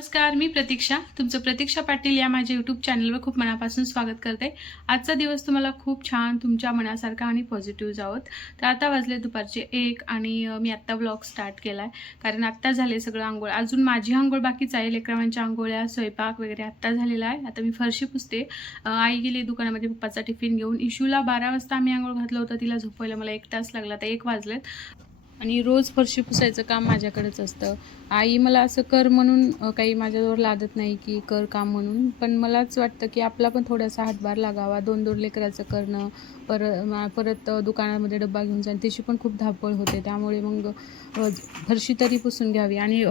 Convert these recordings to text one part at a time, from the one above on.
नमस्कार, मी प्रतीक्षा. तुमचं प्रतीक्षा पाटील या माझ्या यूट्यूब चॅनलवर खूप मनापासून स्वागत करते. आजचा दिवस तुम्हाला खूप छान, तुमच्या मनासारखा आणि पॉझिटिव्ह जावोत. तर आता वाजले दुपारचे 1 आणि मी आत्ता ब्लॉग स्टार्ट केला आहे. कारण आत्ता झाले सगळं अंघोळ. अजून माझी अंघोळ बाकीच आहे. लेकरांच्या अंघोळ्या, स्वयंपाक वगैरे आत्ता झालेला आहे. आता मी फरशी पुसते. आई गेली दुकानामध्ये पप्पाचा टिफिन घेऊन. इशूला 12 वाजता आम्ही अंघोळ घातलं होतं. तिला झोपवायला मला 1 तास लागला. आता 1 वाजलेत. आणि रोज फरशी पुसायचं काम माझ्याकडेच असतं. आई मला असं कर म्हणून काही माझ्याजवळ लादत नाही की कर काम म्हणून, पण मलाच वाटतं की आपला पण थोडासा हातभार लागावा. 2-2 लेकराचं करणं, परत दुकानामध्ये डब्बा घेऊन जाणं, त्याची पण खूप धावपळ होते. त्यामुळे मग फरशी तरी पुसून घ्यावी. आणि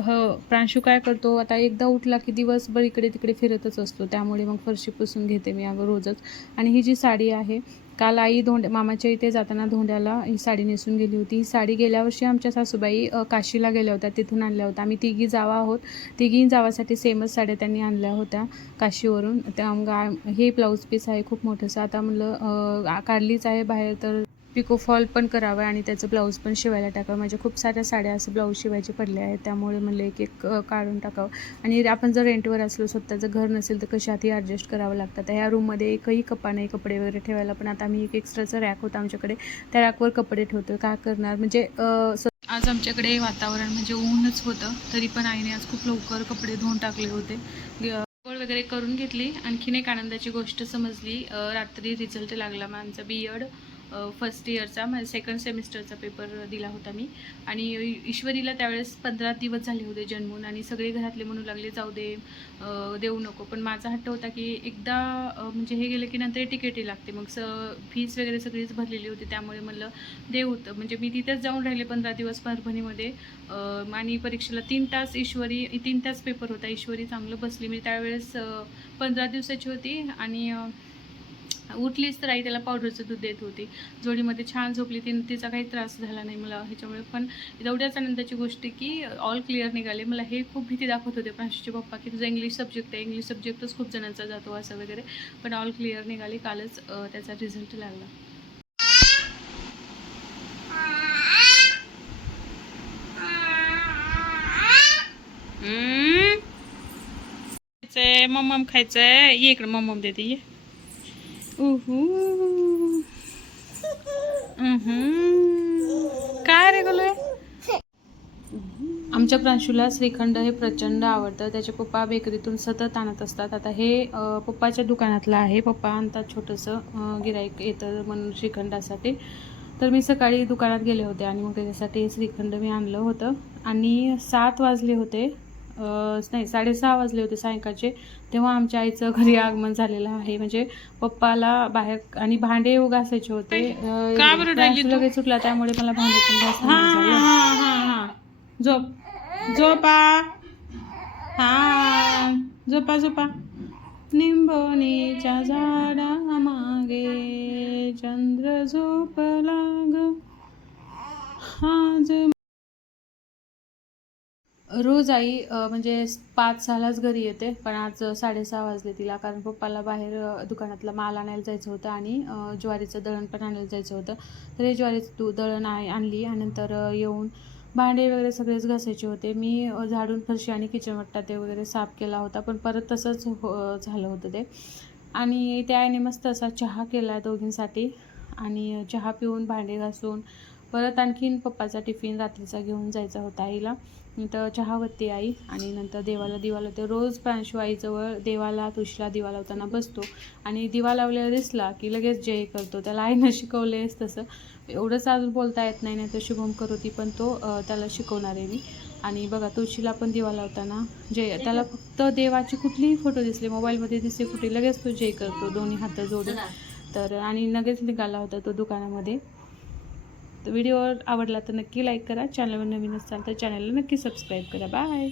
प्रांशू काय करतो, आता एकदा उठला की दिवसभर इकडे तिकडे फिरतच असतो. त्यामुळे मग फरशी पुसून घेते मी अगं रोजच. आणि ही जी साडी आहे, काल आई मामाच्या इथे जाताना धोंड्याला ही साडी नेसून गेली होती. ही साडी गेल्या वर्षी आमच्या सासूबाई काशीला गेल्या होत्या, तिथून आणल्या होत्या. आम्ही तिघी जावा आहोत. तिघी जावासाठी सेमच साड्या त्यांनी आणल्या होत्या काशीवरून. त्या हे ब्लाऊज पीस आहे खूप मोठंसं. आता म्हणलं काढलीच आहे बाहेर, तर पिको फॉल पण करावं आणि त्याचं ब्लाऊज पण शिवायला टाकावं. माझ्या खूप साऱ्या साड्या असं ब्लाऊज शिवायचे पडले आहेत. त्यामुळे म्हणलं एक काढून टाकावं. आणि आपण जर रेंटवर असलो, स्वतःचं घर नसेल, तर कशातही ॲडजस्ट करावं लागतं. तर ह्या रूममध्ये एकही कप्पा नाही कपडे वगैरे ठेवायला. पण आता आम्ही एक एक्स्ट्राचं रॅक होतं आमच्याकडे, त्या रॅकवर कपडे ठेवतो. काय करणार म्हणजे आज आमच्याकडे वातावरण म्हणजे ऊनच होतं, तरी पण आईने आज खूप लवकर कपडे धुवून टाकले होते. आंघोळ वगैरे करून घेतली. आणखीन एक आनंदाची गोष्ट समजली. रात्री रिझल्ट लागला माझा B.Ed फर्स्ट इयरचा. माझ्या सेकंड सेमिस्टरचा पेपर दिला होता मी. आणि ईश्वरीला त्यावेळेस 15 दिवस झाले होते जन्मून. आणि सगळे घरातले म्हणू लागले जाऊ दे, देऊ नको. पण माझा हट्ट होता की एकदा म्हणजे हे गेलं की नंतर तिकीटही लागते. मग फीस वगैरे सगळीच भरलेली होती. त्यामुळे म्हणलं देऊ. म्हणजे मी तिथेच जाऊन राहिले 15 दिवस परभणीमध्ये. आणि परीक्षेला 3 तास 3 तास पेपर होता. ईश्वरी चांगलं बसली. मी त्यावेळेस 15 दिवसाची होती. आणि उठलीच तर आई त्याला पावडरचं दूध देत होती. जोडीमध्ये छान झोपली. तिचा काही त्रास झाला नाही मला ह्याच्यामुळे. पण एवढ्याच आनंदाची गोष्ट की ऑल क्लिअर निघाले. मला हे खूप भीती दाखवत होते प्रांशूचे पप्पा की तुझा इंग्लिश सब्जेक्ट आहे, इंग्लिश सब्जेक्टच खूप जणांचा जातो असं वगैरे. पण ऑल क्लिअर निघाले. कालच त्याचा रिझल्ट लागला. खायचंय मम्मम, खायचंय. ये इकडं मम्मम देते. ये. काय रे गोलू? आमच्या प्रांशूला श्रीखंड हे प्रचंड आवडतं. त्याचे पप्पा बेकरीतून सतत आणत असतात. आता हे पप्पाच्या दुकानातलं आहे. पप्पा आणतात छोटंसं गिराईक येतं म्हणून श्रीखंडासाठी. तर मी सकाळी दुकानात गेले होते आणि मग त्याच्यासाठी श्रीखंड मी आणलं होतं. आणि 7 वाजले होते, नाही 6:30 वाजले होते सायंकाळचे, तेव्हा आमच्या आईचं घरी आगमन झालेलं आहे. म्हणजे पप्पाला बाहेर आणि भांडे घासायचे होते. लगेच सुटला, त्यामुळे मला भांडे पण घासायला. झोपा हा, झोपा. निंबोनीच्या झाडा मागे चंद्र झोपला ग आज. रोज आई म्हणजे 5-6लाच घरी येते, पण आज 6:30 वाजले तिला. कारण पप्पाला बाहेर दुकानातला माल आणायला जायचं होतं आणि ज्वारीचं दळण पण आणायला जायचं होतं. तर हे ज्वारीचं दळण आणली आणि नंतर येऊन भांडे वगैरे सगळेच घासायचे होते. मी झाडून फरशी आणि किचन वट्टा ते वगैरे साफ केला होता, पण परत तसंच झालं होतं ते. आणि त्या आईने मस्त असा चहा केला आहे दोघींसाठी. आणि चहा पिऊन भांडे घासून परत आणखीन पप्पाचा टिफिन रात्रीचा घेऊन जायचा होता आईला. तर चहावरती आई. आणि नंतर देवाला दिवा लावते. रोज प्रांशू आईजवळ देवाला तुळशीला दिवा लावताना बसतो. आणि दिवा लावलेला दिसला की लगेच जय करतो. त्याला आईनं शिकवलेच तसं. एवढंच अजून बोलता येत नाही, तर शुभम करोती पण तो त्याला शिकवणार आहे मी. आणि बघा तुळशीला पण दिवा लावताना जय. त्याला फक्त देवाचे कुठलेही फोटो दिसले, मोबाईलमध्ये दिसले कुठे, लगेच तो जय करतो दोन्ही हात जोडून. तर आणि लगेच निघाला होता तो दुकानामध्ये. तर व्हिडिओ आवडला तर नक्की लाईक करा. चॅनलवर नवीन असाल तर चॅनलला नक्की सबस्क्राईब करा. बाय.